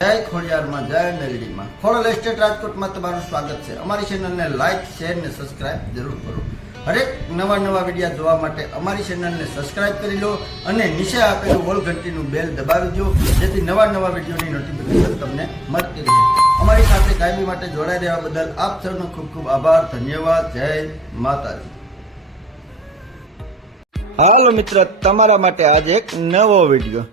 જય ખોડિયારમાં જય મેલડીમાં ખોડલ એસ્ટેટ રાજકોટમાં તમારું સ્વાગત છે। અમારી ચેનલને લાઈક શેર ને સબસ્ક્રાઇબ જરૂર કરો। હરેક નવા વિડીયો જોવા માટે અમારી ચેનલને સબસ્ક્રાઇબ કરી લો અને નીચે આપેલું ઓલ ઘંટીનું બેલ દબાવી દો, જેથી નવા વિડીયોની નોટિફિકેશન તમને મળતી રહે। અમારી સાથે કાયમી માટે જોડાઈ રહેવા બદલ આપ સૌનો ખૂબ ખૂબ આભાર, ધન્યવાદ। જય માતાજી। હાલો મિત્ર, તમારા માટે આજે એક નવો વિડીયો।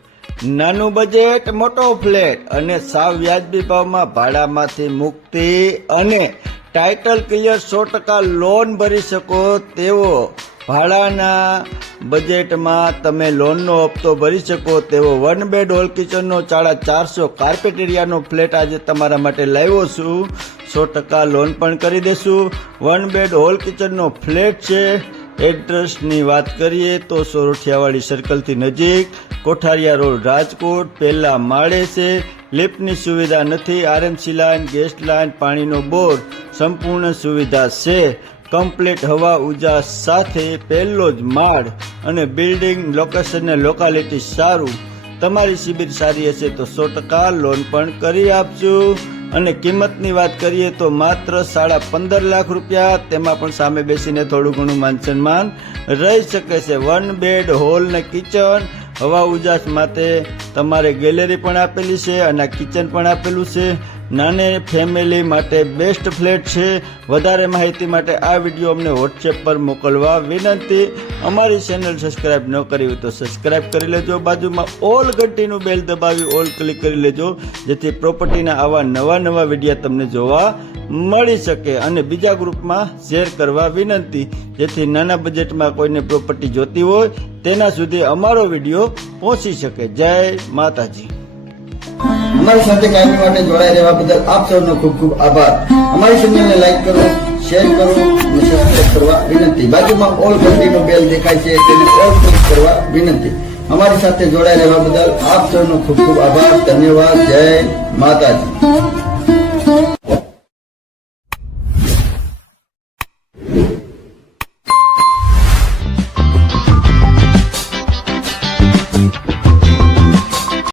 નાનું બજેટ મોટો ફ્લેટ અને સાવ વ્યાજબી ભાવમાં ભાડામાંથી મુક્તિ અને ટાઇટલ ક્લિયર 100% લોન ભરી શકો તેવો ભાડાના બજેટમાં તમે લોનનો હપ્તો ભરી શકો તેવો 1 બેડ હોલ કિચનનો 450 કાર્પેટ એરિયાનો ફ્લેટ આજે તમારા માટે લાવ્યો છું। 100% લોન પણ કરી દેશું। 1 બેડ હોલ કિચનનો ફ્લેટ છે। એડ્રેસની વાત કરીએ તો સોરઠિયાવાડી સર્કલથી નજીક, કોઠારિયા રોડ, રાજકોટ, પહેલા માળે છે। લિફ્ટની સુવિધા નથી। આરએમસી લાઈન, ગેસ લાઈન, પાણીનો બોર સંપૂર્ણ સુવિધા છે। કમ્પ્લીટ હવા ઉજાસ સાથે પહેલો જ માળ અને બિલ્ડિંગ લોકેશન ને લોકાલિટી સારું। તમારી સિબિલ સારી હશે તો 100% લોન પણ કરી આપશું। અને કિંમતની વાત કરીએ તો માત્ર 15.5 લાખ રૂપિયા, તેમાં પણ સામે બેસીને થોડું ઘણું માન સન્માન રહી શકે છે। 1 બેડ હોલ ને કિચન, હવા ઉજાસ માટે તમારે ગેલેરી પણ આપેલી છે અને કિચન પણ આપેલું છે। નાની ફેમિલી માટે બેસ્ટ ફ્લેટ છે। વધારે માહિતી માટે આ વિડીયો અમને વોટ્સએપ પર મોકલવા વિનંતી। અમારી ચેનલ સબસ્ક્રાઇબ ન કરી હોય તો સબસ્ક્રાઇબ કરી લેજો। બાજુમાં ઓલ ઘંટીનું બેલ દબાવી ઓલ ક્લિક કરી લેજો, જેથી પ્રોપર્ટીના આવા નવા વિડીયો તમને જોવા મળી શકે। અને બીજા ગ્રુપમાં શેર કરવા વિનંતી, જેથી નાના બજેટમાં કોઈને પ્રોપર્ટી જોતી હોય તેના સુધી અમારો વિડીયો પહોંચી શકે। જય માતાજી। અમારી સાથે કાયમી માટે જોડાઈ રહેવા બદલ આપ સૌનો ખૂબ ખૂબ આભાર। અમારી ચેનલને લાઈક કરો, શેર કરો અને સબસ્ક્રાઇબ કરવા વિનંતી। બાજુમાં ઓલ ઘંટીનું બેલ દેખાય છે તેને ઓલ ક્લિક કરવા વિનંતી। અમારી સાથે જોડાઈ રહેવા બદલ આપ સૌનો ખૂબ ખૂબ આભાર, ધન્યવાદ। જય માતાજી।